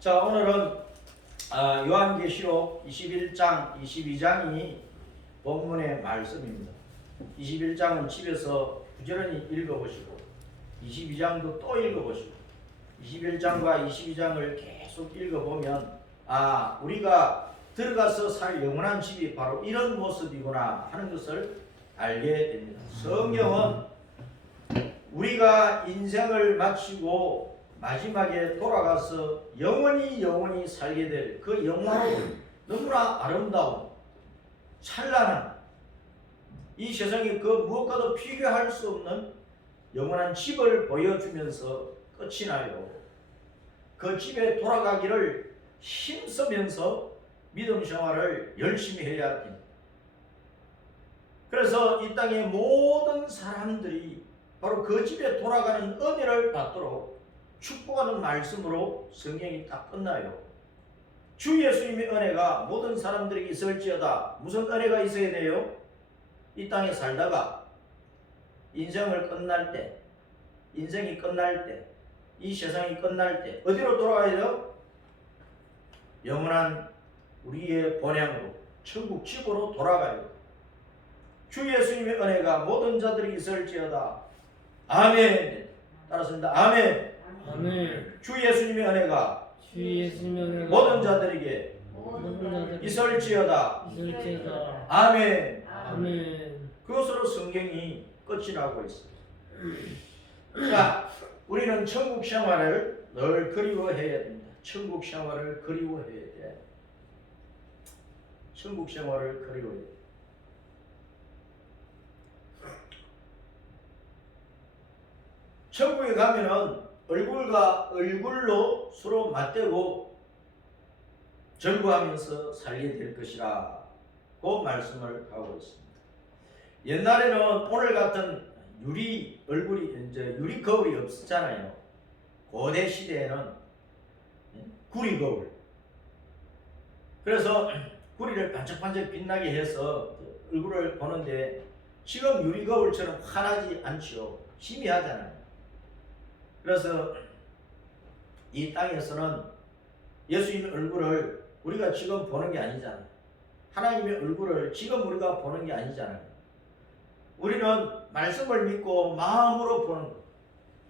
자, 오늘은 요한계시록 21장, 22장이 본문의 말씀입니다. 21장은 집에서 부지런히 읽어보시고 22장도 또 읽어보시고 21장과 22장을 계속 읽어보면 우리가 들어가서 살 영원한 집이 바로 이런 모습이구나 하는 것을 알게 됩니다. 성경은 우리가 인생을 마치고 마지막에 돌아가서 영원히 살게 될 그 영화로운 너무나 아름다운 찬란한 이 세상에 그 무엇과도 비교할 수 없는 영원한 집을 보여주면서 끝이 나요. 그 집에 돌아가기를 힘쓰면서 믿음 생활을 열심히 해야 됩니다. 그래서 이 땅의 모든 사람들이 바로 그 집에 돌아가는 은혜를 받도록 축복하는 말씀으로 성경이 딱 끝나요. 주 예수님의 은혜가 모든 사람들에게 있을지어다. 무슨 은혜가 있어야 돼요? 이 땅에 살다가 인생이 끝날 때, 이 세상이 끝날 때 어디로 돌아가야 돼요? 영원한 우리의 본향으로 천국 집으로 돌아가요. 주 예수님의 은혜가 모든 자들이 있을지어다. 아멘. 따라서입니다. 아멘. 아멘. 주 예수님의 은혜가 모든 자들에게 있을지어다. 아멘. 아멘. 그것으로 성경이 끝이 나고 있습니다. 자, 우리는 천국 생활을 늘 그리워해야 됩니다. 천국 생활을 그리워해야 돼. 천국 생활을 그리워해야 돼. 천국에 가면은 얼굴과 얼굴로 서로 맞대고 절구하면서 살게 될 것이라 고 말씀을 하고 있습니다. 옛날에는 오늘 같은 유리 거울이 없었잖아요. 고대 시대에는 구리 거울. 그래서 구리를 반짝반짝 빛나게 해서 얼굴을 보는데 지금 유리 거울처럼 환하지 않죠. 희미하잖아요. 그래서 이 땅에서는 예수님의 얼굴을 우리가 지금 보는 게 아니잖아요. 하나님의 얼굴을 지금 우리가 보는 게 아니잖아요. 우리는 말씀을 믿고 마음으로 보는 거예요.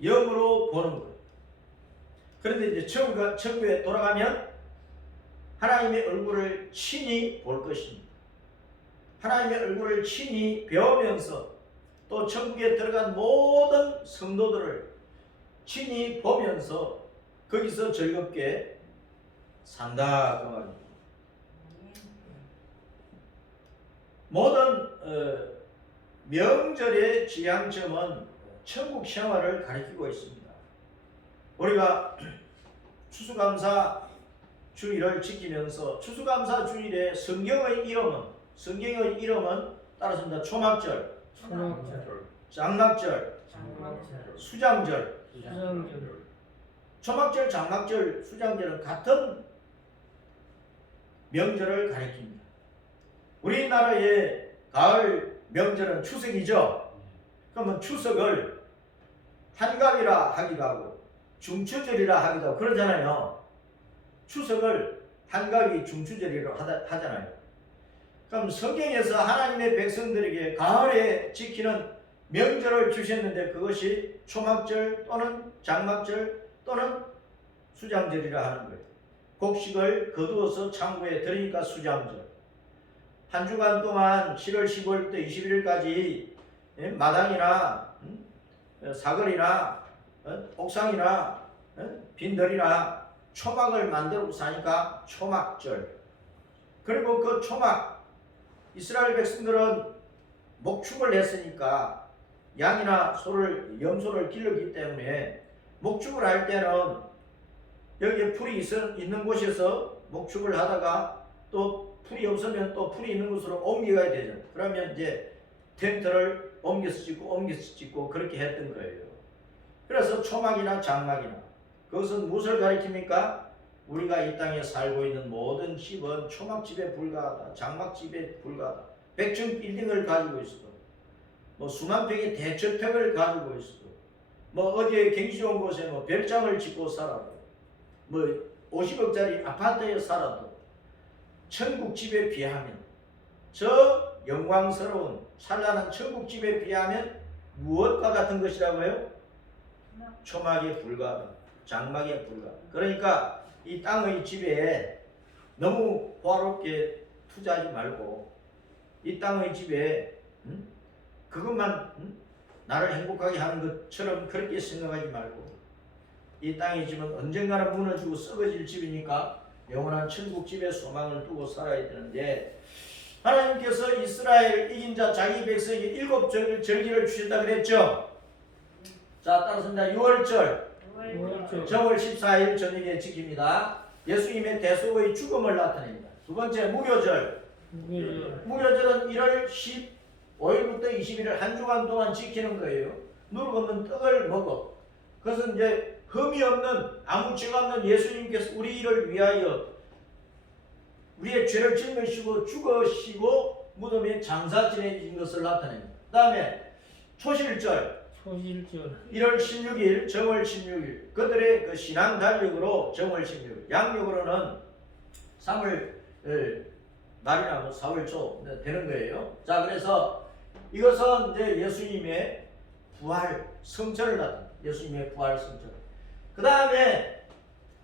영으로 보는 거예요. 그런데 이제 천국에 돌아가면 하나님의 얼굴을 친히 볼 것입니다. 하나님의 얼굴을 친히 배우면서 또 천국에 들어간 모든 성도들을 친히 보면서 거기서 즐겁게 산다 그 말입니다. 모든 명절의 지향점은 천국 생활을 가리키고 있습니다. 우리가 추수감사 주일을 지키면서 추수감사 주일에 성경의 이름은 따라서입니다. 초막절, 장막절, 수장절. 초막절, 장막절, 수장절은 같은 명절을 가리킵니다. 우리나라의 가을 명절은 추석이죠. 그러면 추석을 한갑이라 하기도 하고 중추절이라 하기도 하고 그러잖아요. 추석을 한갑이 중추절이라고 하잖아요. 그럼 성경에서 하나님의 백성들에게 가을에 지키는 명절을 주셨는데 그것이 초막절 또는 장막절 또는 수장절이라 하는 거예요. 곡식을 거두어서 창고에 들으니까 수장절. 한 주간 동안 7월 15일부터 21일까지 마당이나 사거리나 옥상이나 빈들이나 초막을 만들고 사니까 초막절. 그리고 그 초막 이스라엘 백성들은 목축을 했으니까 양이나 염소를 기르기 때문에 목축을 할 때는 여기에 풀이 있는 곳에서 목축을 하다가 또 풀이 없으면 또 풀이 있는 곳으로 옮겨가야 되죠. 그러면 이제 텐트를 옮겨서 짓고 그렇게 했던 거예요. 그래서 초막이나 장막이나 그것은 무엇을 가리킵니까? 우리가 이 땅에 살고 있는 모든 집은 초막집에 불과하다. 장막집에 불과하다. 100층 빌딩을 가지고 있어도 수만 평의 대저택을 가지고 있어도 어디에 경치 좋은 곳에 별장을 짓고 살아도 50억짜리 아파트에 살아도 천국 집에 비하면, 저 영광스러운 찬란한 천국 집에 비하면 무엇과 같은 것이라고요? 초막에 불과하다, 장막에 불과하다. 그러니까 이 땅의 집에 너무 호화롭게 투자하지 말고, 이 땅의 집에 그것만 나를 행복하게 하는 것처럼 그렇게 생각하지 말고, 이 땅의 집은 언젠가는 무너지고 썩어질 집이니까 영원한 천국 집에 소망을 두고 살아야 되는데, 하나님께서 이스라엘 이긴 자 자기 백성에게 일곱 절기를 주셨다 그랬죠. 자, 따라서입니다. 6월절 정월 14일 저녁에 지킵니다. 예수님의 대속의 죽음을 나타냅니다. 두 번째 무교절. 무교절은 1월 15일부터 20일을 한 주간 동안 지키는 거예요. 누룩 없는 떡을 먹어. 그것은 이제 흠이 없는, 아무 죄가 없는 예수님께서 우리를 위하여 우리의 죄를 짊으시고 죽으시고 무덤에 장사 지내신 것을 나타냅니다. 그 다음에 초실절 1월 16일 정월 16일 그들의 그 신앙 달력으로 정월 16일, 양력으로는 3월 말이나 4월 초 되는 거예요. 자, 그래서 이것은 이제 예수님의 부활 성철을 나타냅니다. 예수님의 부활 성철. 그 다음에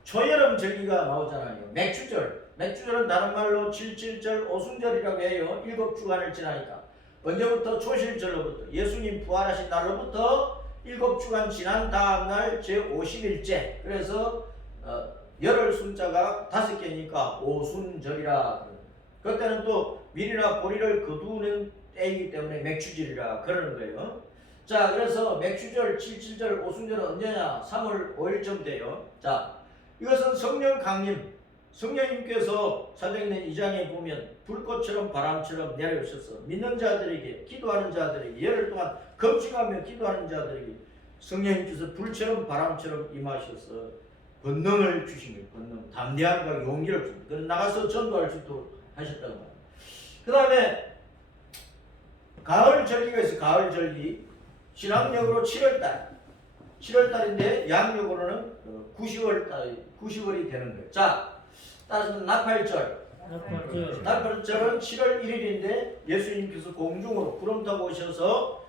초여름 절기가 나오잖아요. 맥주절은 다른 말로 7.7절 오순절이라고 해요. 7주간을 지나니까. 언제부터? 초실절로부터, 예수님 부활하신 날로부터 7주간 지난 다음 날 제50일째. 그래서 열흘 숫자가 5개니까 오순절이라. 그때는 또 밀이나 보리를 거두는 때이기 때문에 맥주절이라 그러는 거예요. 자, 그래서 맥주절, 7.7절, 오순절은 언제냐? 3월 5일쯤 돼요. 자, 이것은 성령 강림, 성령님께서 사도행전 2장에 보면 불꽃처럼 바람처럼 내려오셔서 믿는 자들에게, 기도하는 자들에게, 열흘 동안 금식하며 기도하는 자들에게 성령님께서 불처럼 바람처럼 임하셔서 권능을 주신 거예요. 권능, 담대함과 용기를 주신 거예요. 나가서 전도할 수 있도록 하셨다고 합니다. 그 다음에 가을 절기가 있어요. 가을 절기. 신학력으로 7월달인데 양력으로는 90월이 되는 거예요. 자, 따라서 나팔절은 7월 1일인데 예수님께서 공중으로 구름 타고 오셔서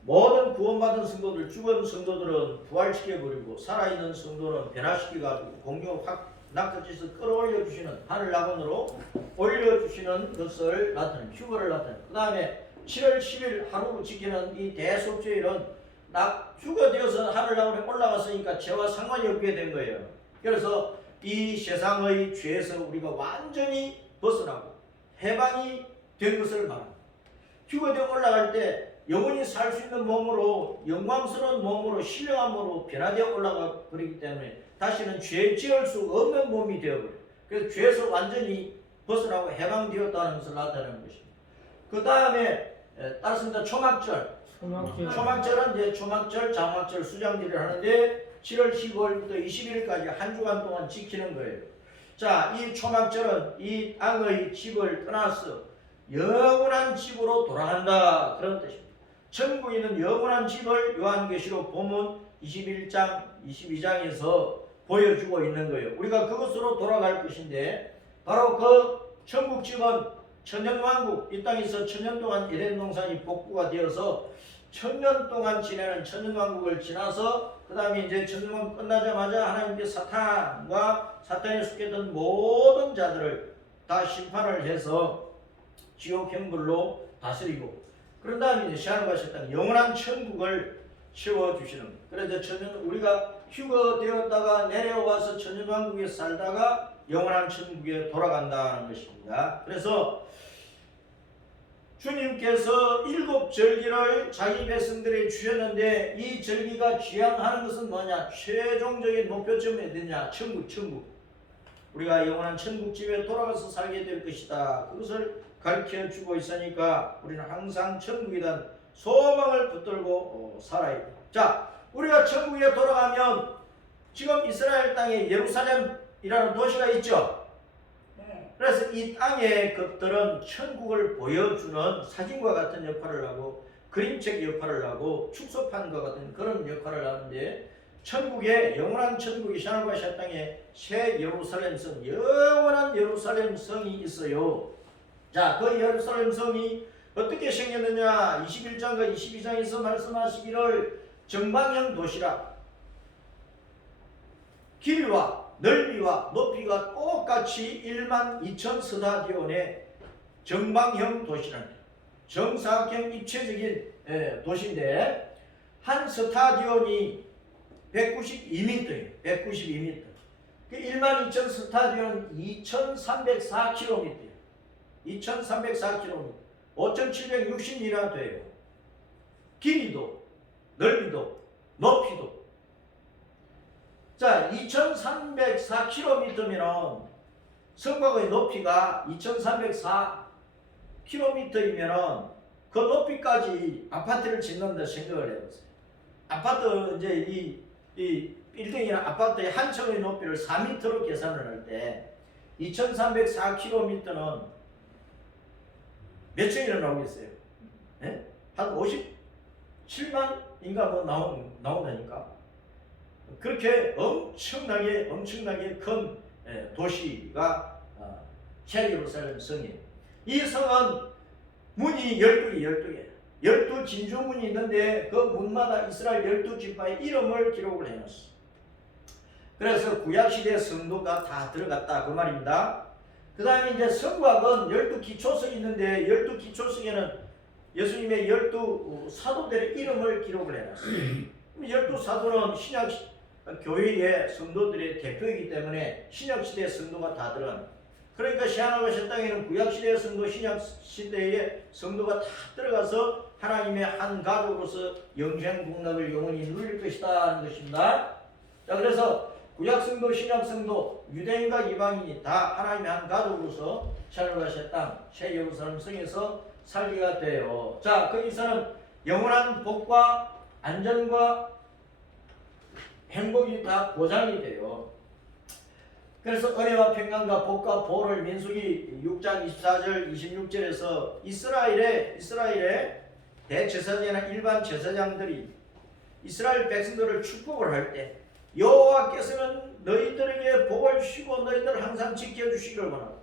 모든 구원받은 성도들, 죽은 성도들은 부활시켜버리고 살아있는 성도는 변화시켜가지고 공중으로 확 낚아지서 끌어올려주시는, 하늘 낙원으로 올려주시는 것을 나타내는, 휴거를 나타내는. 그 다음에 7월 10일 하루 지키는 이 대속죄일은 휴거되어서 하늘 낙원에 올라갔으니까 죄와 상관이 없게 된 거예요. 그래서 이 세상의 죄에서 우리가 완전히 벗어나고 해방이 된 것을 말합니다. 휴거되어 올라갈 때 영원히 살 수 있는 몸으로, 영광스러운 몸으로, 신령한 몸으로 변화되어 올라가 버리기 때문에 다시는 죄 지을 수 없는 몸이 되어버려요. 그래서 죄에서 완전히 벗어나고 해방되었다는 것을 나타내는 것입니다. 그 다음에 따랐습니다. 초막절은 이제 초막절, 장막절, 수장절을 하는데 7월 15일부터 20일까지 한 주간 동안 지키는 거예요. 자, 이 초막절은 이 땅의 집을 떠나서 영원한 집으로 돌아간다, 그런 뜻입니다. 천국에 있는 영원한 집을 요한계시록 본문 21장, 22장에서 보여주고 있는 거예요. 우리가 그것으로 돌아갈 것인데, 바로 그 천국 집은 천년왕국, 이 땅에서 천년 동안 에덴 동산이 복구가 되어서 천년 동안 지내는 천년왕국을 지나서 그 다음에 이제 천년왕국 끝나자마자 하나님께 사탄과 사탄에 속했던 모든 자들을 다 심판을 해서 지옥 형벌로 다스리고, 그런 다음에 이제 시한하셨다는 영원한 천국을 채워주시는. 그래서 천년, 우리가 휴거되었다가 내려와서 천년왕국에 살다가 영원한 천국에 돌아간다는 것입니다. 그래서 주님께서 7절기를 자기 백성들에게 주셨는데, 이 절기가 지향하는 것은 뭐냐? 최종적인 목표점이 어디냐? 천국. 우리가 영원한 천국집에 돌아가서 살게 될 것이다. 그것을 가르쳐 주고 있으니까 우리는 항상 천국에 대한 소망을 붙들고 살아야 돼. 자, 우리가 천국에 돌아가면 지금 이스라엘 땅에 예루살렘이라는 도시가 있죠. 그래서 이 땅의 것들은 천국을 보여주는 사진과 같은 역할을 하고 그림책 역할을 하고 축소판과 같은 그런 역할을 하는데, 천국의 영원한 천국이 하늘과 새 땅에 새 예루살렘 성, 영원한 예루살렘 성이 있어요. 자, 그 예루살렘 성이 어떻게 생겼느냐? 21장과 22장에서 말씀하시기를 정방형 도시라. 길이와 넓이와 높이가 똑같이 12,000 스타디온의 정방형 도시라는 정사각형 입체적인 도시인데 한 스타디온이 192m예요. 192m. 그 12,000 스타디온 2,304km예요. 2,304km. 5,760리나 돼요. 길이도, 넓이도, 높이도. 자, 2,304km면 성곽의 높이가 2,304km이면 그 높이까지 아파트를 짓는다 생각을 해보세요. 아파트 이제 이 빌딩이나 아파트의 한 층의 높이를 4m로 계산을 할 때 2,304km는 몇 층이나 나오겠어요? 네? 한 57만인가 뭐 나온다니까. 그렇게 엄청나게 큰 도시가 새 예루살렘 성이에요. 이 성은 문이 12개, 12 진주문이 있는데 그 문마다 이스라엘 12지파의 이름을 기록을 해놨어. 그래서 구약시대 성도가 다 들어갔다 그 말입니다. 그 다음에 이제 성곽은 12기초석이 있는데 12기초석에는 예수님의 12사도들의 이름을 기록을 해놨어요. 12사도는 신약 교회의 성도들의 대표이기 때문에 신약시대의 성도가 다 들어간다. 그러니까 새하늘과 새 땅에는 구약시대의 성도, 신약시대의 성도가 다 들어가서 하나님의 한 가족으로서 영생복락을 영원히 누릴 것이다 하는 것입니다. 자, 그래서 구약성도, 신약성도, 유대인과 이방인이 다 하나님의 한 가족으로서 새하늘과 새 땅, 새 예루살렘 성에서 살기가 돼요. 자, 거기서는 영원한 복과 안전과 행복이 다 보장이 돼요. 그래서 은혜와 평강과 복과 보호를 민수기 6장 24절 26절에서 이스라엘의 대제사장이나 일반 제사장들이 이스라엘 백성들을 축복을 할 때 여호와께서는 너희들에게 복을 주시고 너희들을 항상 지켜주시기를 원하고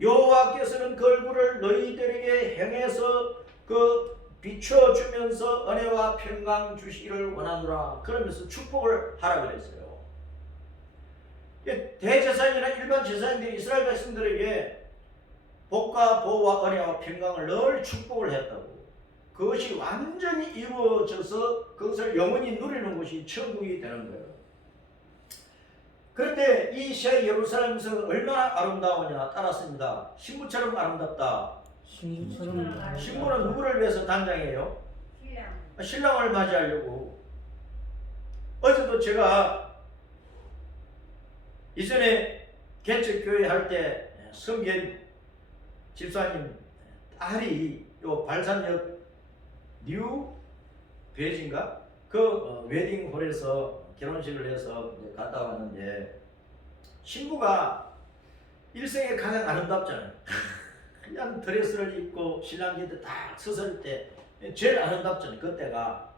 여호와께서는 그 얼굴을 너희들에게 향해서 비춰주면서 은혜와 평강 주시기를 원하노라. 그러면서 축복을 하라 그랬어요. 대제사장이나 일반 제사장들이 이스라엘 백성들에게 복과 보호와 은혜와 평강을 늘 축복을 했다고. 그것이 완전히 이루어져서 그것을 영원히 누리는 것이 천국이 되는 거예요. 그런데 이 새 예루살렘 성은 얼마나 아름다우냐 따랐습니다. 신부처럼 아름답다. 신부는 누구를 위해서 단장해요? 신랑을 맞이하려고. 어제도 제가 이전에 개척교회 할 때 성견 집사님 딸이 요 발산역 뉴 베이지인가 그 웨딩홀에서 결혼식을 해서 갔다 왔는데 신부가 일생에 가장 아름답잖아요. 그냥 드레스를 입고 신랑한테 딱 서설 때 제일 아름답잖아요. 그때가.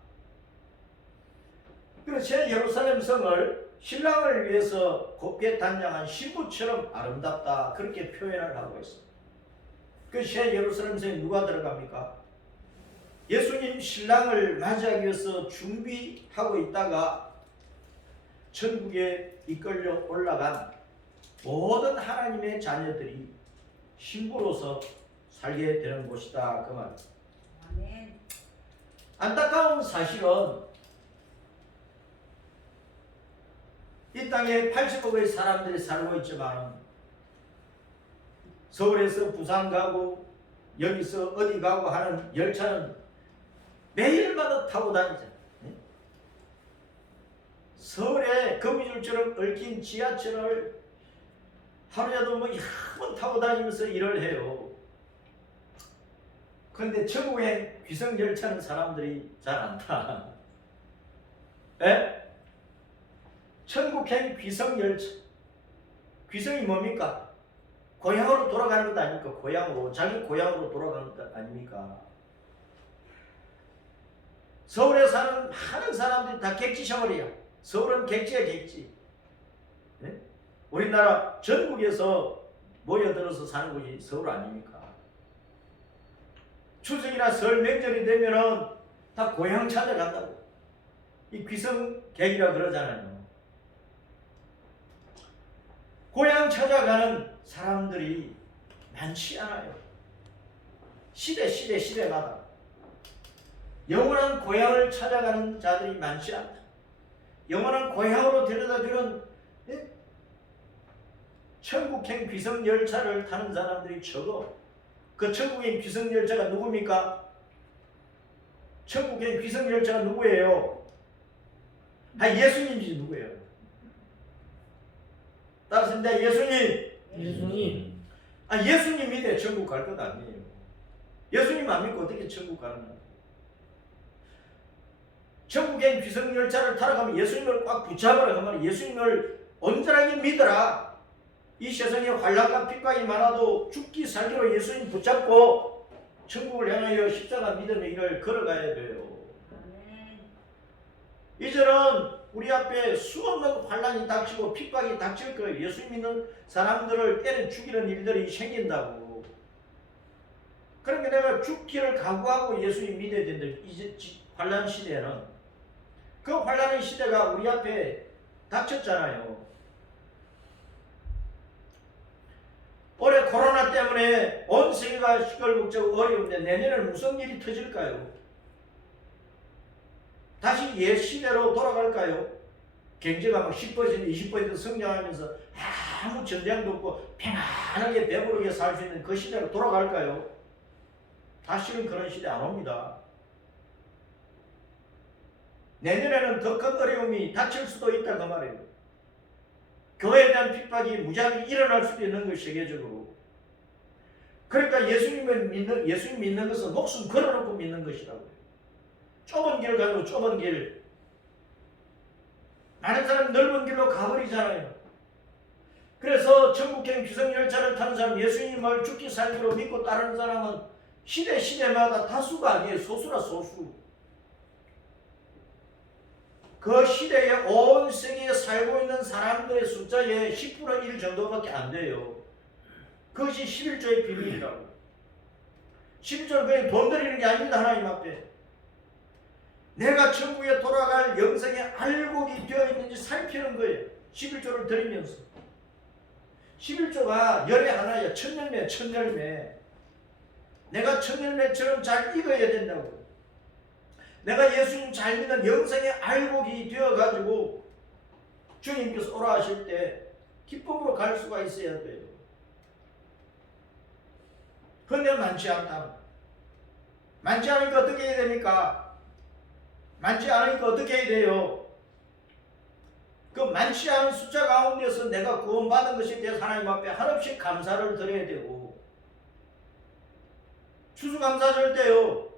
그래서 새 예루살렘 성을 신랑을 위해서 곱게 단장한 신부처럼 아름답다 그렇게 표현을 하고 있습니다. 그 새 예루살렘 성에 누가 들어갑니까? 예수님 신랑을 맞이하기 위해서 준비하고 있다가 천국에 이끌려 올라간 모든 하나님의 자녀들이 신부로서 살게 되는 곳이다 그 말. 아멘. 안타까운 사실은 이 땅에 80억의 사람들이 살고 있지만 서울에서 부산 가고 여기서 어디 가고 하는 열차는 매일마다 타고 다니잖아요. 서울에 거미줄처럼 얽힌 지하철을 하루에도 뭐 여러 번 타고 다니면서 일을 해요. 그런데 천국에 귀성 열차는 사람들이 잘 안 타. 에? 천국행 귀성 열차. 귀성이 뭡니까? 고향으로 돌아가는 것 아닙니까? 고향으로, 자기 고향으로 돌아가는 것 아닙니까? 서울에 사는 많은 사람들이 다 객지셔버려요. 서울은 객지야 객지. 네? 우리나라 전국에서 모여들어서 사는 곳이 서울 아닙니까? 추석이나 설 명절이 되면은 다 고향 찾아간다고. 이 귀성객이라 그러잖아요. 고향 찾아가는 사람들이 많지 않아요. 시대마다 영원한 고향을 찾아가는 자들이 많지 않다. 영원한 고향으로 데려다주는 천국행 귀성열차를 타는 사람들이 적어. 그 천국행 귀성열차가 누굽니까? 천국행 귀성열차가 누구예요? 예수님이지 누구예요? 따라서 내 예수님. 예수님 믿어야 천국 갈 것 아니에요. 예수님 안 믿고 어떻게 천국 가느냐? 천국행 귀성열차를 타러 가면 예수님을 꽉 붙잡으라 그 말이에요. 예수님을 온전하게 믿어라. 이 세상에 환난과 핍박이 많아도 죽기 살기로 예수님 붙잡고 천국을 향하여 십자가 믿음의 길을 걸어가야 돼요. 이제는 우리 앞에 수없는 환난이 닥치고 핍박이 닥칠 거예요. 예수 믿는 사람들을 때려 죽이는 일들이 생긴다고. 그러니까 내가 죽기를 각오하고 예수님 믿어야 된다. 이제 환난 시대에는 그 환난의 시대가 우리 앞에 닥쳤잖아요. 올해 코로나 때문에 온 세계가 시끌벅적 어려운데 내년에는 무슨 일이 터질까요? 다시 옛 시대로 돌아갈까요? 경제가 막 10% 20% 성장하면서 아무 전쟁도 없고 평안하게 배부르게 살 수 있는 그 시대로 돌아갈까요? 다시는 그런 시대 안 옵니다. 내년에는 더 큰 어려움이 닥칠 수도 있다 그 말이에요. 교회에 대한 핍박이 무지하게 일어날 수도 있는 것이 세계적으로. 그러니까 예수님 믿는 것은 목숨 걸어놓고 믿는 것이라고요. 좁은 길 가도 좁은 길. 많은 사람 넓은 길로 가버리잖아요. 그래서 천국행 귀성열차를 타는 사람, 예수님을 죽기 살기로 믿고 따르는 사람은 시대마다 다수가 아니에요. 소수라 소수. 그 시대에 온 세계에 살고 있는 사람들의 숫자의 10분의 1 정도밖에 안 돼요. 그것이 11조의 비밀이라고. 11조는 그냥 돈 드리는 게 아닙니다. 하나님 앞에. 내가 천국에 돌아갈 영생의 알곡이 되어 있는지 살피는 거예요. 11조를 드리면서. 11조가 열의 하나예요. 천열매. 내가 천열매처럼 잘 익어야 된다고. 내가 예수님 잘 믿는 영생의 알곡이 되어가지고 주님께서 오라 하실 때 기쁨으로 갈 수가 있어야 돼요. 그런데 많지 않다. 많지 않으니까 어떻게 해야 됩니까? 많지 않으니까 어떻게 해야 돼요? 그 많지 않은 숫자 가운데서 내가 구원받은 것에 대해서 하나님 앞에 한없이 감사를 드려야 되고, 추수감사절 때요,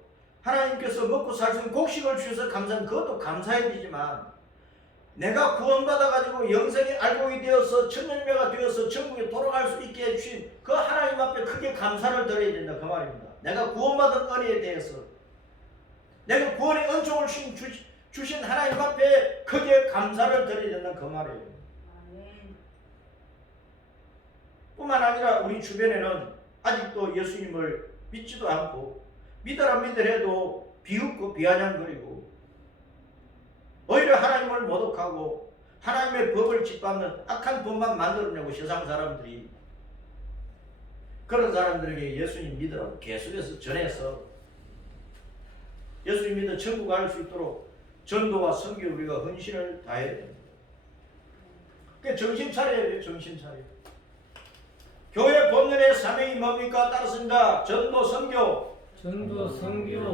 하나님께서 먹고 살 수 있는 곡식을 주셔서 감사하면 그것도 감사해야 되지만, 내가 구원받아가지고 영생의 알곡이 되어서 천년매가 되어서 천국에 돌아갈 수 있게 해주신 그 하나님 앞에 크게 감사를 드려야 된다 그 말입니다. 내가 구원받은 은혜에 대해서, 내가 구원의 은총을 주신 하나님 앞에 크게 감사를 드려야 된다 그 말이에요. 뿐만 아니라 우리 주변에는 아직도 예수님을 믿지도 않고, 믿으라 믿으래도 비웃고 비아냥거리고, 오히려 하나님을 모독하고 하나님의 법을 짓밟는 악한 법만 만들어내고 세상 사람들이, 그런 사람들에게 예수님 믿으라고 계속해서 전해서 예수님 믿어 천국 갈 수 있도록 전도와 선교 우리가 헌신을 다해야 됩니다. 그 정신 차려야 돼요. 정신 차려. 교회 본연의 사명이 뭡니까? 따랐습니다. 전도 선교.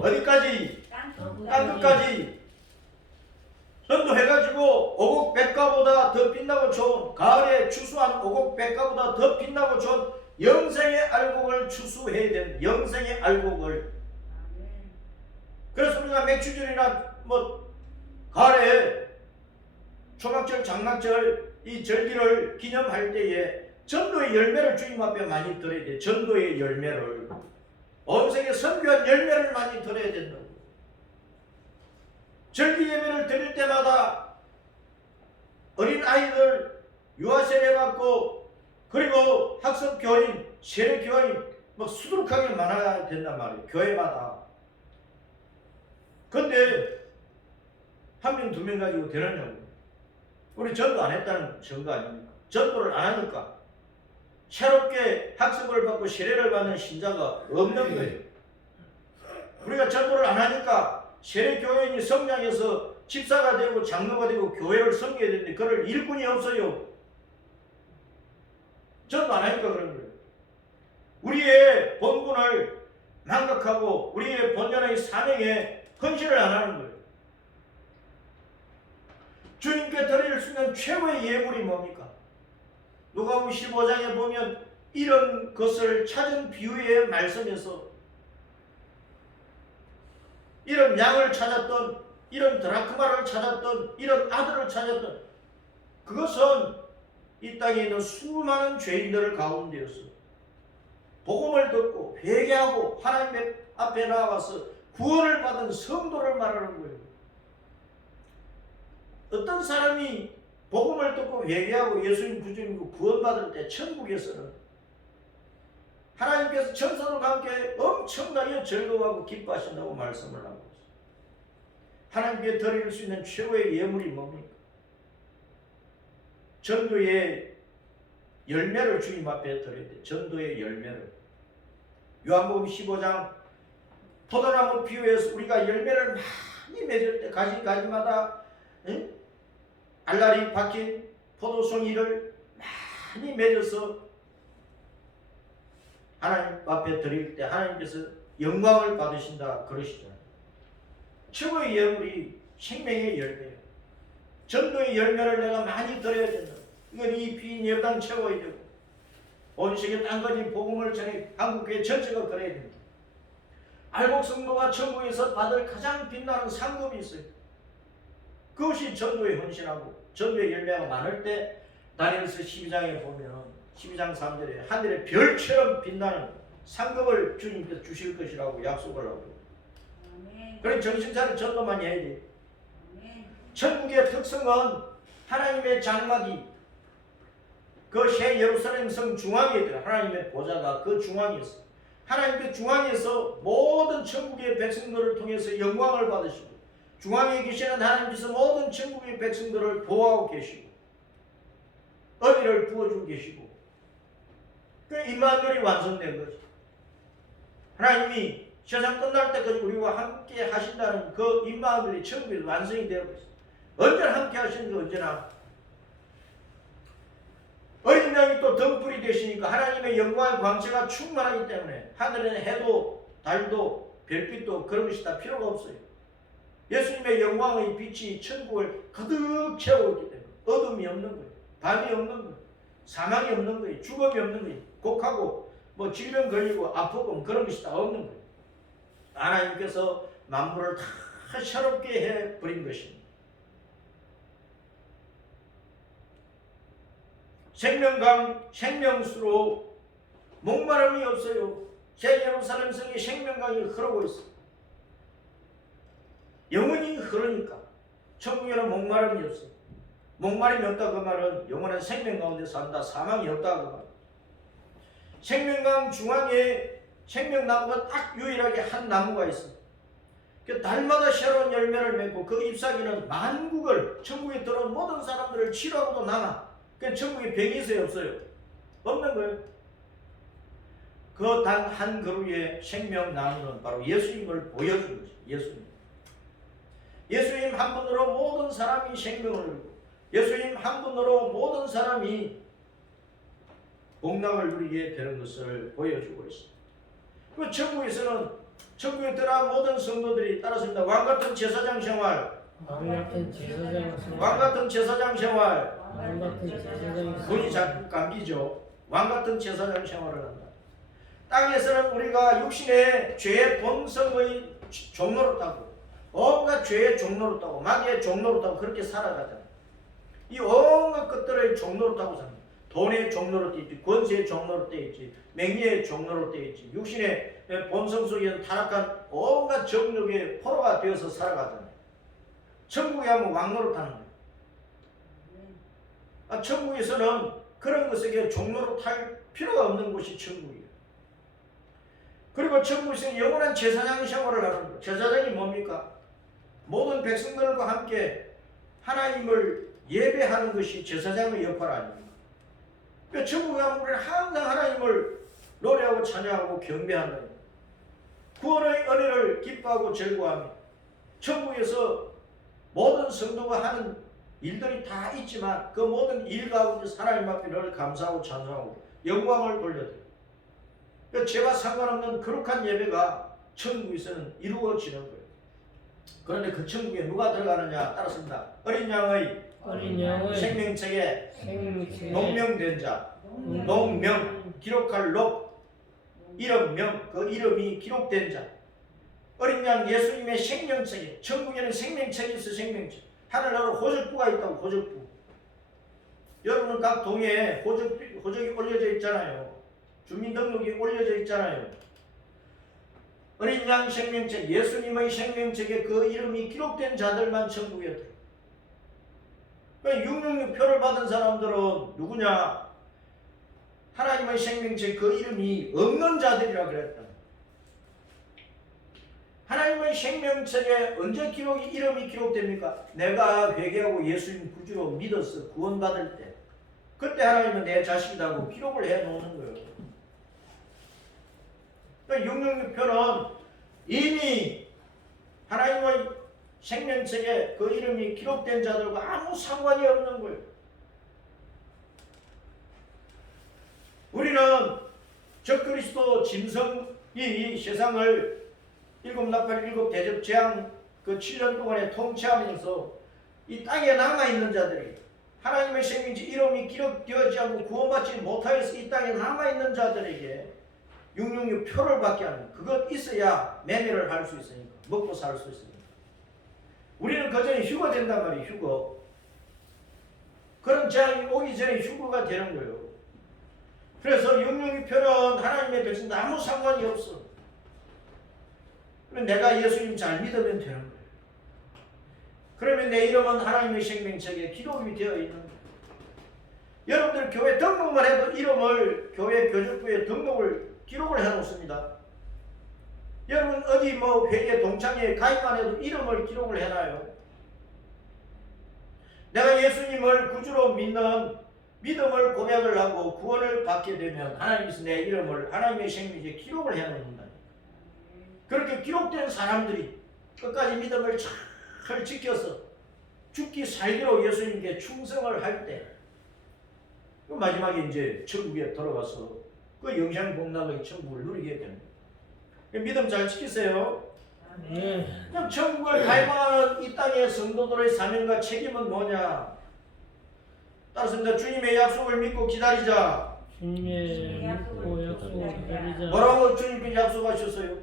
어디까지? 땅끝까지. 전도해가지고 오곡백과보다 더 빛나고 좋은, 가을에 추수한 오곡백과보다 더 빛나고 좋은 영생의 알곡을 추수해야 됩니다. 영생의 알곡을. 그래서 우리가 맥추절이나 가을에 초막절, 장막절 이 절기를 기념할 때에 전도의 열매를 주님 앞에 많이 드려야 돼요. 전도의 열매를. 온 세계 선교한 열매를 많이 드려야 된다고. 절기 예배를 드릴 때마다 어린 아이들 유아 세례 받고 그리고 학습 교인, 세례 교인 막 수두룩하게 많아야 된단 말이에요. 교회마다. 근데 한 명, 두 명 가지고 되느냐고. 우리 전도 안 했다는 증거 아닙니까? 전도를 안 하니까 새롭게 학습을 받고 세례를 받는 신자가 없는 거예요. 우리가 전도를 안 하니까 세례 교인이 성장해서 집사가 되고 장로가 되고 교회를 섬겨야 되는데 그럴 일꾼이 없어요. 전도 안 하니까 그런 거예요. 우리의 본분을 망각하고 우리의 본연의 사명에 헌신을 안 하는 거예요. 주님께 드릴 수 있는 최고의 예물이 뭡니까? 누가복음 15장에 보면 이런 것을 찾은 비유의 말씀에서 이런 양을 찾았던, 이런 드라크마를 찾았던, 이런 아들을 찾았던, 그것은 이 땅에 있는 수많은 죄인들 가운데였어. 복음을 듣고 회개하고 하나님 앞에 나와서 구원을 받은 성도를 말하는 거예요. 어떤 사람이 복음을 듣고 회개하고 예수님 구주님으로 구원받을 때 천국에서는 하나님께서 천사들과 함께 엄청나게 즐거워하고 기뻐하신다고 말씀을 하고 있어요. 하나님께 드릴 수 있는 최고의 예물이 뭡니까? 전도의 열매를 주님 앞에 드려야 돼. 전도의 열매를. 요한복음 15장 포도나무 비유에서 우리가 열매를 많이 맺을 때 가지마다 알알이 박힌 포도송이를 많이 맺어서 하나님 앞에 드릴 때 하나님께서 영광을 받으신다 그러시잖아요. 최고의 예물이 생명의 열매예요. 전도의 열매를 내가 많이 드려야 된다. 이건 이 빈 여당 채워야 되고 온 세계 땅까지 복음을 전해 한국교회 전체가 그래야 됩니다. 알곡 성도가 천국에서 받을 가장 빛나는 상급이 있어요. 그것이 전도에 헌신하고 전도의 열매가 많을 때 다니엘서 12장에 보면 12장 3절에 하늘의 별처럼 빛나는 상급을 주님께서 주실 것이라고 약속을 하고 그런 정신차려 전도만 해야 돼. 천국의 특성은 하나님의 장막이 그 새 예루살렘 성 중앙에 있더라. 하나님의 보좌가 그 중앙에 있어. 하나님의 중앙에서 모든 천국의 백성들을 통해서 영광을 받으시고 중앙에 계시는 하나님께서 모든 천국의 백성들을 보호하고 계시고 은혜를 부어주고 계시고 그 임마누엘이 완성된 거죠. 하나님이 세상 끝날 때까지 우리와 함께 하신다는 그 임마누엘이 천국에 완성이 되고 있어요. 언제나 함께 하시는 게 언제나 어린 양이 또 등불이 되시니까 하나님의 영광의 광채가 충만하기 때문에 하늘에는 해도 달도 별빛도 그런 것이 다 필요가 없어요. 예수님의 영광의 빛이 천국을 가득 채우고 있기 때문에 어둠이 없는 거예요. 밤이 없는 거예요. 사망이 없는 거예요. 죽음이 없는 거예요. 곡하고 뭐 질병 걸리고 아프고 그런 것이 다 없는 거예요. 하나님께서 만물을 다 새롭게 해버린 것입니다. 생명강, 생명수로 목마름이 없어요. 새 예루살렘 성에 생명강이 흐르고 있어요. 영원히 흐르니까 천국에는 목마름이 없어요. 목마름이 없다 그 말은 영원한 생명 가운데 산다. 사망이 없다 그 말. 생명강 중앙에 생명나무가 딱 유일하게 한 나무가 있어요. 그 달마다 새로운 열매를 맺고 그 잎사귀는 만국을 천국에 들어온 모든 사람들을 치료하고도 남아. 그 천국에 병이 있어요 없어요? 없는 거예요. 그 단 한 그루의 생명나무는 바로 예수님을 보여준 거죠. 예수님. 예수님 한 분으로 모든 사람이 생명을 누리고 예수님 한 분으로 모든 사람이 복락을 누리게 되는 것을 보여주고 있습니다. 그 천국에서는 천국에 들어간 모든 성도들이 따라서입니다. 왕같은 제사장 생활, 왕같은 제사장 생활, 눈이 자꾸 감기죠. 왕같은 제사장 생활을 한다. 땅에서는 우리가 육신의 죄의 본성의 종로로 타고 온갖 죄의 종로로 타고 마귀의 종로로 타고 그렇게 살아가잖아요. 이 온갖 것들의 종로로 타고 삽니다. 돈의 종로로 돼 있지, 권세의 종로로 돼 있지, 맹리의 종로로 돼 있지, 육신의 본성 속에 타락한 온갖 정욕의 포로가 되어서 살아가잖아요. 천국에 하면 왕노로 타는 거예요. 천국에서는 그런 것에게 종로로 탈 필요가 없는 곳이 천국이에요. 그리고 천국에서는 영원한 제사장 생활을 하는 거예요. 제사장이 뭡니까? 모든 백성들과 함께 하나님을 예배하는 것이 제사장의 역할 아닙니까? 그러니까 천국에 가면 우리는 항상 하나님을 노래하고 찬양하고 경배한다. 구원의 은혜를 기뻐하고 즐거워하며 천국에서 모든 성도가 하는 일들이 다 있지만 그 모든 일 가운데 하나님 앞에 늘 감사하고 찬송하고 영광을 돌려드려요. 그러니까 죄와 상관없는 거룩한 예배가 천국에서는 이루어지는 거예요. 그런데 그 천국에 누가 들어가느냐 따랐습니다. 어린 양의 생명책에 농명된 자, 농명, 기록할 녹, 이름명, 그 이름이 기록된 자. 어린 양 예수님의 생명책에, 천국에는 생명책이 있어. 생명책. 하늘나라 호적부가 있다고. 호적부. 여러분 각 동에 호적이 올려져 있잖아요. 주민등록이 올려져 있잖아요. 어린 양 생명책, 예수님의 생명책에 그 이름이 기록된 자들만 천국에 들어. 그러니까 666표를 받은 사람들은 누구냐? 하나님의 생명책 그 이름이 없는 자들이라 그랬다. 하나님의 생명책에 언제 이름이 기록됩니까? 내가 회개하고 예수님 구주로 믿어서 구원받을 때, 그때 하나님은 내 자식이라고 기록을 해놓는 거예요. 그러니까 666표는 이미 하나님의 생명책에 그 이름이 기록된 자들과 아무 상관이 없는 거예요. 우리는 적그리스도 짐승이 세상을 일곱 나팔 일곱 대접 재앙 그 7년 동안에 통치하면서 이 땅에 남아있는 자들이 하나님의 생명책 이름이 기록되어지 않고 구원받지 못하여서 이 땅에 남아있는 자들에게 666표를 받게 하는 그것 있어야 매매를 할 수 있으니까 먹고 살 수 있으니까 우리는 그 전에 휴거 된단 말이에요. 휴거. 그런 재앙이 오기 전에 휴거가 되는 거예요. 그래서 666표는 하나님의 백성도 아무 상관이 없어. 내가 예수님 잘 믿으면 되는 거예요. 그러면 내 이름은 하나님의 생명책에 기록이 되어 있는 거예요. 여러분들 교회 등록만 해도 이름을 교회 교적부에 기록을 해놓습니다. 여러분 어디 뭐 회계 동창회에 가입만 해도 이름을 기록을 해놔요. 내가 예수님을 구주로 믿는 믿음을 고백을 하고 구원을 받게 되면 하나님께서 내 이름을 하나님의 생명책에 기록을 해놓는다. 그렇게 기록된 사람들이 끝까지 믿음을 잘 지켜서 죽기 살기로 예수님께 충성을 할 때 마지막에 이제 천국에 들어가서 그 영생복락의 천국을 누리게 됩니다. 믿음 잘 지키세요. 그럼 천국을 갈망하는 이 땅의 성도들의 사명과 책임은 뭐냐? 따라서 주님의 약속을 믿고 기다리자. 주님의 믿고 약속을 기다리자. 뭐라고 주님께 약속하셨어요?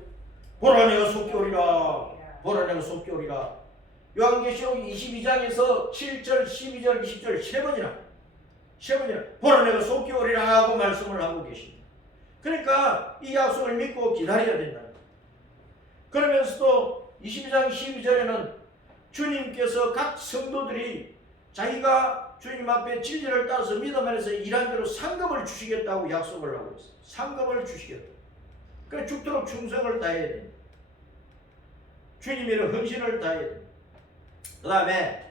보라 내가 속히 오리라. 보라 내가 속히 오리라. 요한계시록 22장에서 7절, 12절, 20절 세 번이나 보라 내가 속히 오리라 하고 말씀을 하고 계십니다. 그러니까 이 약속을 믿고 기다려야 된다. 그러면서도 22장 12절에는 주님께서 각 성도들이 자기가 주님 앞에 진리를 따라서 믿음 안에서 일한 대로 상급을 주시겠다고 약속을 하고 있어요. 상급을 주시겠다. 그래서 죽도록 충성을 다해야 됩니다. 주님의 헌신을 다해야 됩니다. 그 다음에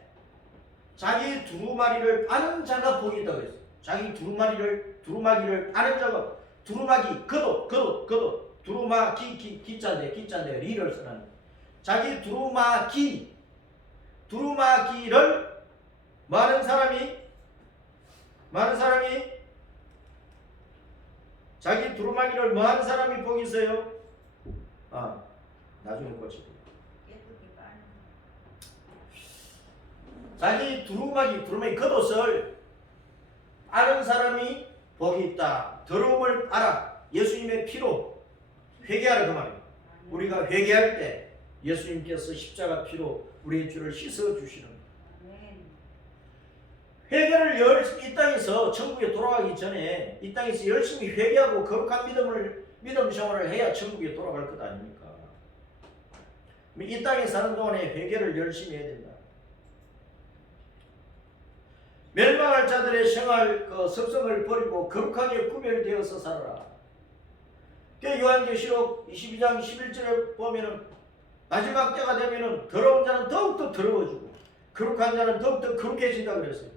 자기 두루마리를 빠는 자가 복이 있다고 했어요. 자기 두루마기를 빠는 자가 두루마기 겉옷 두루마기 기자인데 리를 쓰는 자기 두루마기를 많은 사람이 자기 두루마기를 많은 사람이 복이 있어요. 나중에 고쳐. 자기 두루마기 겉옷을 빠는 사람이 복이 있다. 더러움을 알아. 예수님의 피로 회개하라 그 말이에요. 우리가 회개할 때 예수님께서 십자가 피로 우리의 죄를 씻어 주시는 거예요. 회개를 이 땅에서 천국에 돌아가기 전에 이 땅에서 열심히 회개하고 거룩한 믿음 생활을 해야 천국에 돌아갈 것 아닙니까? 이 땅에 사는 동안에 회개를 열심히 해야 된다. 멸망할 자들의 생활 그 습성을 버리고 거룩하게 구별되어서 살아라. 요한계시록 22장 11절에 보면은 마지막 때가 되면은 더러운 자는 더욱더 더러워지고 거룩한 자는 더욱더 거룩해진다 그랬어요.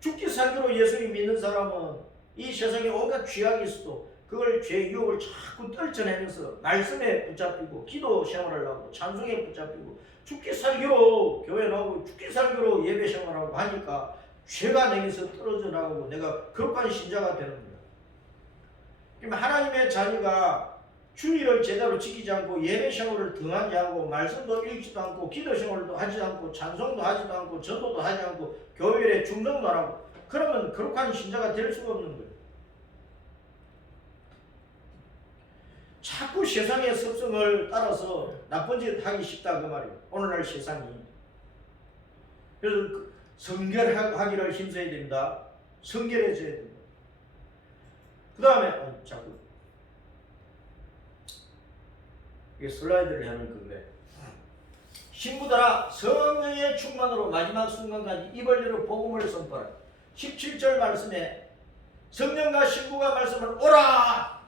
죽기 살기로 예수님 믿는 사람은 이 세상에 온갖 죄악이 있어도 그걸 죄 유혹을 자꾸 떨쳐내면서 말씀에 붙잡히고 기도 생활을 하고 찬송에 붙잡히고 죽기 살기로 교회 나오고 죽기 살기로 예배 생활하고 하니까 죄가 내게서 떨어져 나가고 내가 거룩한 신자가 되는 거예요. 그럼 하나님의 자녀가 주의를 제대로 지키지 않고 예배 생활을 등하지 않고 말씀도 읽지도 않고 기도 생활도 하지 않고 찬송도 하지도 않고 전도도 하지 않고 교회에 중정도 안 하고 그러면 거룩한 신자가 될 수가 없는 거예요. 자꾸 세상의 습성을 따라서 나쁜 짓 하기 쉽다 그 말이에요. 오늘날 세상이. 그래서 성결하기를 힘써야 됩니다. 성결해져야 됩니다. 그 다음에 자꾸 이게 슬라이드를 하는 건데 신부들아 성령의 충만으로 마지막 순간까지 입을 열어 복음을 선포하라. 17절 말씀에 성령과 신부가 말씀을 오라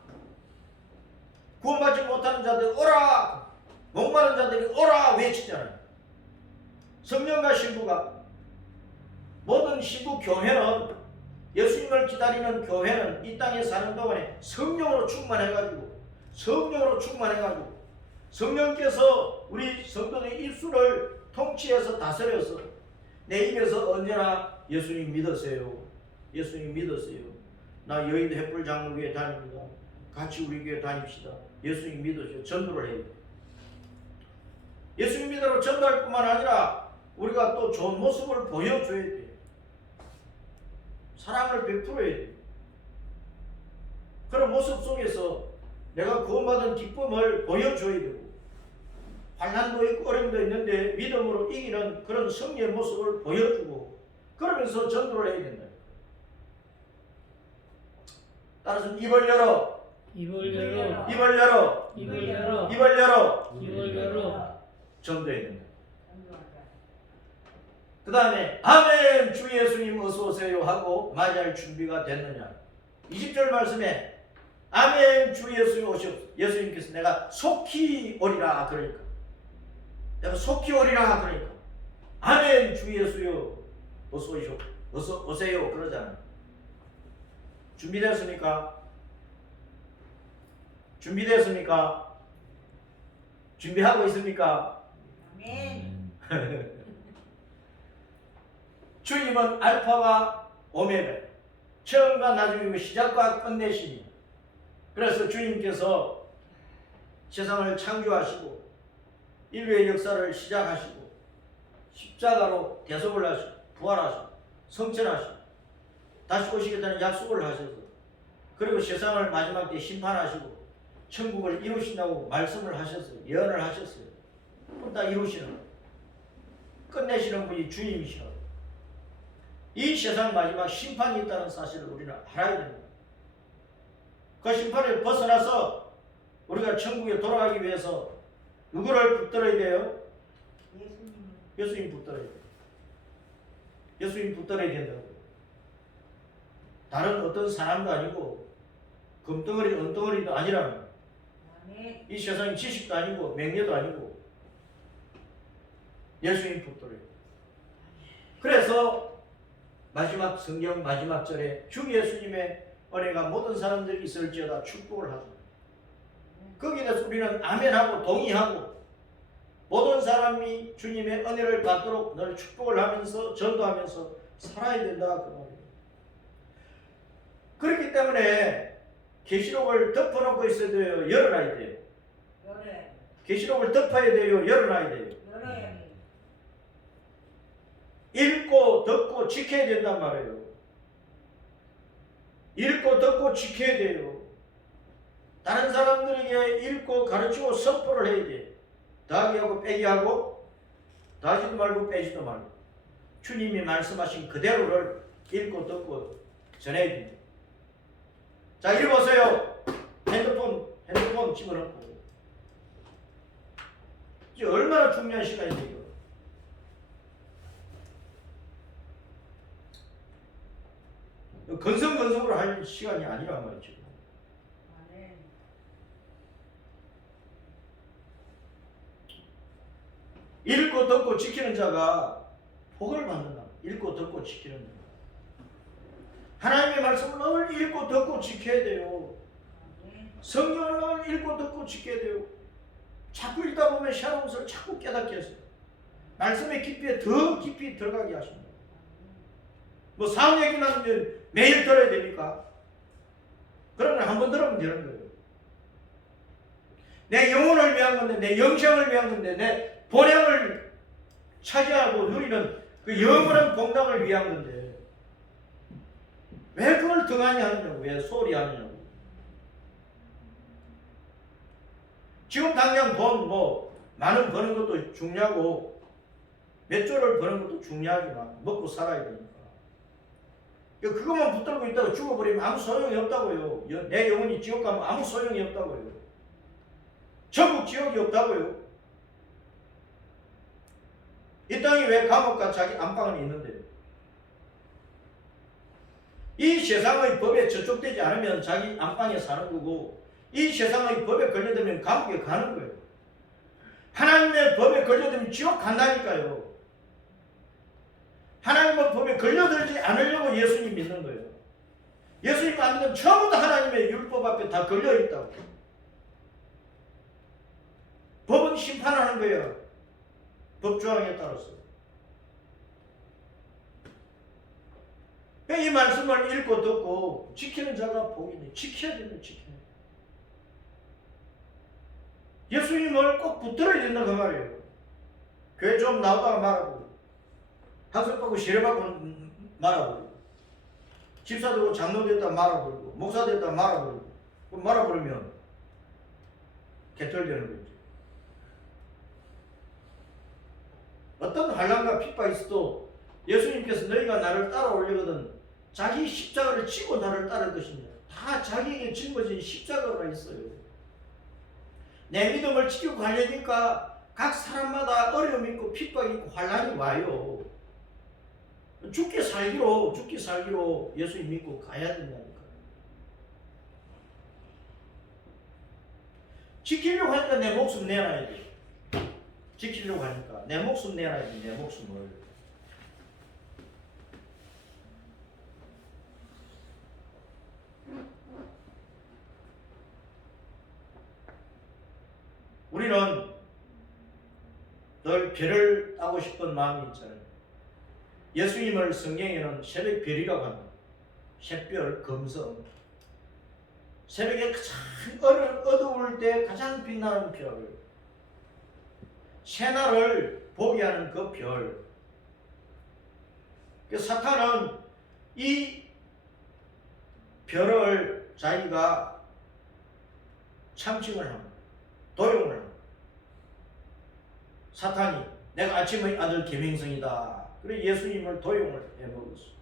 구원받지 못하는 자들 오라 목마른 자들이 오라 외치잖아요. 성령과 신부가 모든 신부 교회는 예수님을 기다리는 교회는 이 땅에 사는 동안에 성령으로 충만해가지고 성령께서 우리 성도의 입술을 통치해서 다스려서 내 입에서 언제나 예수님 믿으세요. 예수님 믿으세요. 나 여의도 햇불 장로교회 다닙니다. 같이 우리 교회 다닙시다. 예수님 믿으세요. 전도를 해요. 예수님 믿으라고 전도할 뿐만 아니라 우리가 또 좋은 모습을 보여줘야 돼요. 사랑을 베풀어야 돼요. 그런 모습 속에서 내가 구원받은 기쁨을 보여줘야 되고 환난도 있고 어려움도 있는데 믿음으로 이기는 그런 승리의 모습을 보여주고 그러면서 전도를 해야 된다. 따라서 입을 열어 전도해야 된다. 그 다음에 아멘 주 예수님 어서오세요 하고 맞이할 준비가 됐느냐. 20절 말씀에 아멘 주 예수님 오시옵소서. 예수님께서 내가 속히 오리라 그러니까 내가 속히 오리라 그러니까 아멘 주 예수요 어서 오세요 그러잖아요. 준비됐습니까? 준비하고 있습니까? 아멘. 주님은 알파와 오메가 처음과 나중이고 시작과 끝내시니 그래서 주님께서 세상을 창조하시고 인류의 역사를 시작하시고 십자가로 대속을 하시고 부활하시고 성천하시고 다시 오시겠다는 약속을 하셔서 그리고 세상을 마지막 때 심판하시고 천국을 이루신다고 말씀을 하셨어요. 예언을 하셨어요. 그럼 다 이루시는 끝내시는 분이 주님이시라고. 이 세상 마지막 심판이 있다는 사실을 우리는 알아야 됩니다. 그 심판을 벗어나서 우리가 천국에 돌아가기 위해서 누구를 붙들어야 돼요? 예수님 붙들어야 돼요. 예수님 붙들어야 된다고요. 다른 어떤 사람도 아니고 금덩어리 은덩어리도 아니라는 거예요. 이 세상의 지식도 아니고 명예도 아니고 예수님 붙들어야 돼요. 그래서 마지막 성경 마지막 절에 주 예수님의 은혜가 모든 사람들이 있을지어다 축복을 하죠. 거기에 대해서 우리는 아멘하고 동의하고 모든 사람이 주님의 은혜를 받도록 늘 축복을 하면서 전도하면서 살아야 된다 그 말이에요. 그렇기 때문에 계시록을 덮어놓고 있어야 돼요? 열어놔야 돼요? 계시록을 덮어야 돼요? 열어놔야 돼요? 읽고 듣고 지켜야 된단 말이에요. 읽고 듣고 지켜야 돼요. 다른 사람들에게 읽고 가르치고 선포를 해야 돼. 더하기 하고 빼기 하고 더하지도 말고 빼지도 말고 주님이 말씀하신 그대로를 읽고 듣고 전해야 됩니다. 자, 이리 보세요. 핸드폰 집어넣고 이제 얼마나 중요한 시간인데요. 건성건성으로 할 시간이 아니란 말이죠. 읽고 듣고 지키는 자가 복을 받는다. 읽고 듣고 지키는 자. 하나님의 말씀을 늘 읽고 듣고 지켜야 돼요. 성경을 늘 읽고 듣고 지켜야 돼요. 자꾸 읽다 보면 새로운 것을 자꾸 깨닫게 해서 말씀의 깊이에 더 깊이 들어가게 하십니다. 뭐 사업 얘기만 하면 매일 들어야 됩니까? 그러면 한 번 들으면 되는 거예요. 내 영혼을 위한 건데, 내 영생을 위한 건데, 내 본향을 차지하고 누리는 그 영원한 복락을 위한 건데 왜 그걸 등한히 하느냐고, 왜 소홀히 하느냐고. 지금 당장 돈 많은 버는 것도 중요하고 몇 조를 버는 것도 중요하지만 먹고 살아야 되니까 그것만 붙들고 있다가 죽어버리면 아무 소용이 없다고요. 내 영혼이 지옥 가면 아무 소용이 없다고요. 전국 지옥이 없다고요. 이 땅이 왜 감옥과 자기 안방은 있는데 이 세상의 법에 저촉되지 않으면 자기 안방에 사는 거고 이 세상의 법에 걸려들면 감옥에 가는 거예요. 하나님의 법에 걸려들면 지옥 간다니까요. 하나님의 법에 걸려들지 않으려고 예수님 믿는 거예요. 예수님 안 믿는 처음부터 하나님의 율법 앞에 다 걸려있다고. 법은 심판하는 거예요. 법조항에 따라서. 이 말씀을 읽고 듣고 지키는 자가 복이 돼. 지켜야 된다. 지켜야 돼. 예수님을 꼭 붙들어야 된다 그 말이에요. 교회 좀 나오다가 말아보고 학습 받고 세례 받고 말아버리고 집사 되고 장로 됐다 말아버리고 목사 됐다 말아버리고 말아버리면 개털되는 거죠. 어떤 환난과 핍박이 있어도 예수님께서 너희가 나를 따라오려거든 자기 십자가를 지고 나를 따르듯이냐. 다 자기에게 짊어진 십자가가 있어요. 내 믿음을 지키고 가려니까 각 사람마다 어려움이 있고 핍박이 있고 환난이 와요. 죽기 살기로 예수님 믿고 가야 된다니까. 지키려고 하니까 내 목숨 내놔야 돼. 지키려고 하니까 내 목숨 내놔야 돼. 내 목숨을. 우리는 늘 별을 따고 싶은 마음이 있잖아요. 예수님을 성경에는 새벽별이라고 합니다. 샛별, 금성. 새벽에 가장 어두울 때 가장 빛나는 별. 새날을 보게 하는 그 별. 사탄은 이 별을 자기가 참칭을 합니다. 도용을 합니다. 사탄이 내가 아침의 아들 계명성이다. 그래 예수님을 도용을 해먹었어.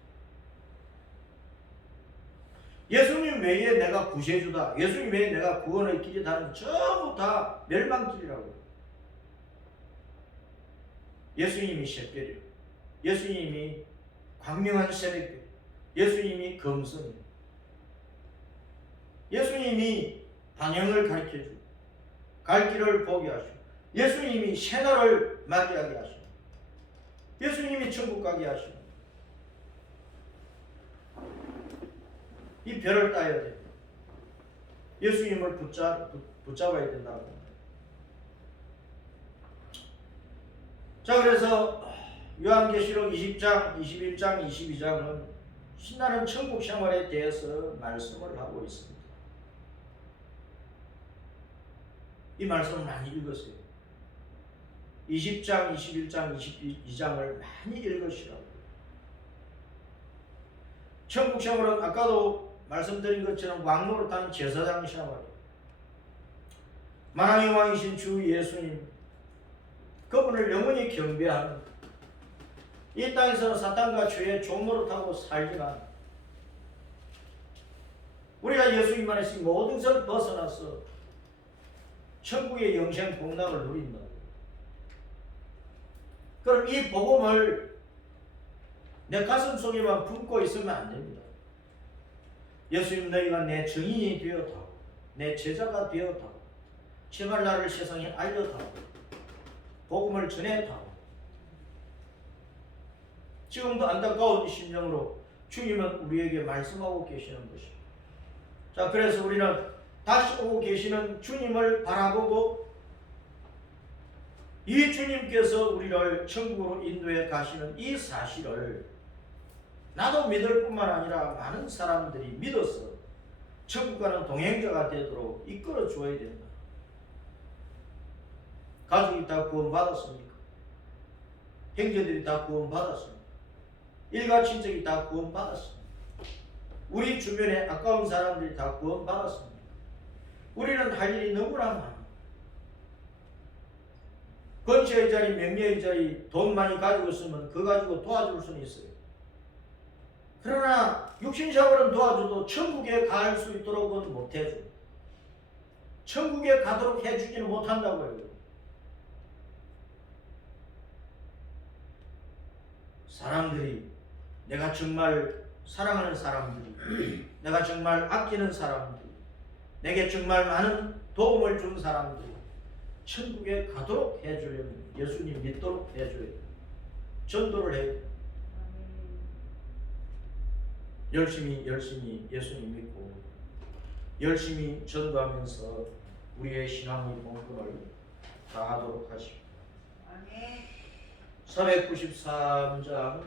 예수님 외에 내가 구세주다. 예수님 외에 내가 구원의 길이다는 전부 다 멸망길이라고. 예수님이 샛별이요. 예수님이 광명한 새벽별. 예수님이 금성이요. 예수님이 방향을 가르쳐주고 갈 길을 보게 하시고 예수님이 새날을 맞이하게 하시고 예수님이 천국 가게 하시고 이 별을 따야 돼. 예수님을 붙잡아야 된다고. 자, 그래서 요한계시록 20장, 21장, 22장은 신나는 천국 생활에 대해서 말씀을 하고 있습니다. 이 말씀을 많이 읽으세요. 20장, 21장, 22장을 많이 읽으시라고. 천국 생활은 아까도 말씀드린 것처럼 왕노릇하는 제사장 생활. 만왕의 왕이신 주 예수님, 그분을 영원히 경배하는, 이 땅에서는 사탄과 죄의 종노릇하고 살지만 우리가 예수님 안에서 모든 것을 벗어나서 천국의 영생 복락을 누린다. 그럼 이 복음을 내 가슴 속에만 품고 있으면 안 됩니다. 예수님 너희가 내 증인이 되었다. 내 제자가 되었다. 제발 나를 세상에 알렸다. 복음을 전했다. 지금도 안타까운 이 심정으로 주님은 우리에게 말씀하고 계시는 것입니다. 자, 그래서 우리는 다시 오고 계시는 주님을 바라보고 이 주님께서 우리를 천국으로 인도해 가시는 이 사실을 나도 믿을 뿐만 아니라 많은 사람들이 믿어서 천국과는 동행자가 되도록 이끌어 줘야 된다. 가족이 다 구원받았습니까? 형제들이 다 구원받았습니까? 일가 친척이 다 구원받았습니까? 우리 주변에 아까운 사람들이 다 구원받았습니까? 우리는 할 일이 너무나 많아. 권세의 자리, 명예의 자리, 돈 많이 가지고 있으면 그거 가지고 도와줄 수는 있어요. 그러나 육신샤워는 도와줘도 천국에 갈 수 있도록은 못해줘. 천국에 가도록 해주지는 못한다고요. 사람들이, 내가 정말 사랑하는 사람들이, 내가 정말 아끼는 사람들이, 내게 정말 많은 도움을 준 사람들이 천국에 가도록 해주려면 예수님 믿도록 해줘야 돼요. 전도를 해야 돼요. 열심히 예수님 믿고 열심히 전도하면서 우리의 신앙의 본분을 다하도록 하십시오. 493장